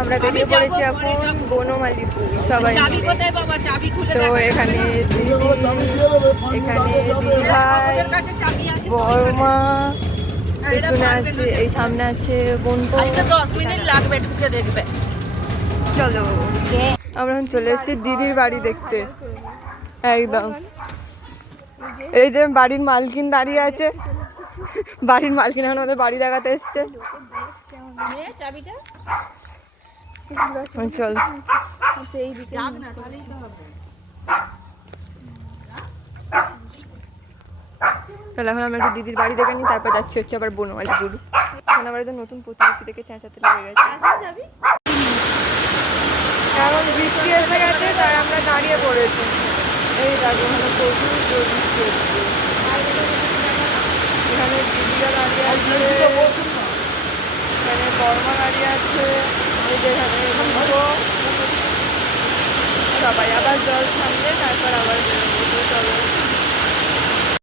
আমরা বেরিয়ে পড়েছি এখন বনমালীপুর সবাই তো এখানে দিদিভাই বড়মা পেছনে আছে, এই সামনে আছে বোনপো। 10 মিনিট লাগবে ঢুকে দেখবে। চলো আমরা এখন চলে এসেছি দিদির বাড়ি দেখতে। একদম এই যে বাড়ির মালকিন দাঁড়িয়ে আছে, বাড়ির মালকিন এখন আমাদের বাড়ি দেখাতে এসছে। চল তাহলে এখন আমরা একটু দিদির বাড়ি দেখে নিই, তারপর যাচ্ছি হচ্ছে আবার বনমালীপুর। এখন আবার তো নতুন প্রতিবেশী থেকে চেঁচাতে লেগে গেছে। এখন বৃষ্টি এসে গেছে তাই আমরা দাঁড়িয়ে পড়েছি। এই দেখো ওখানে প্রচুর জোর বৃষ্টি হচ্ছে। এখানে দিদিরা দাঁড়িয়ে আছে, এখানে বর্মা দাঁড়িয়ে আছে, এই যে এখানে সবাই আবার জল থামলে তারপর আবার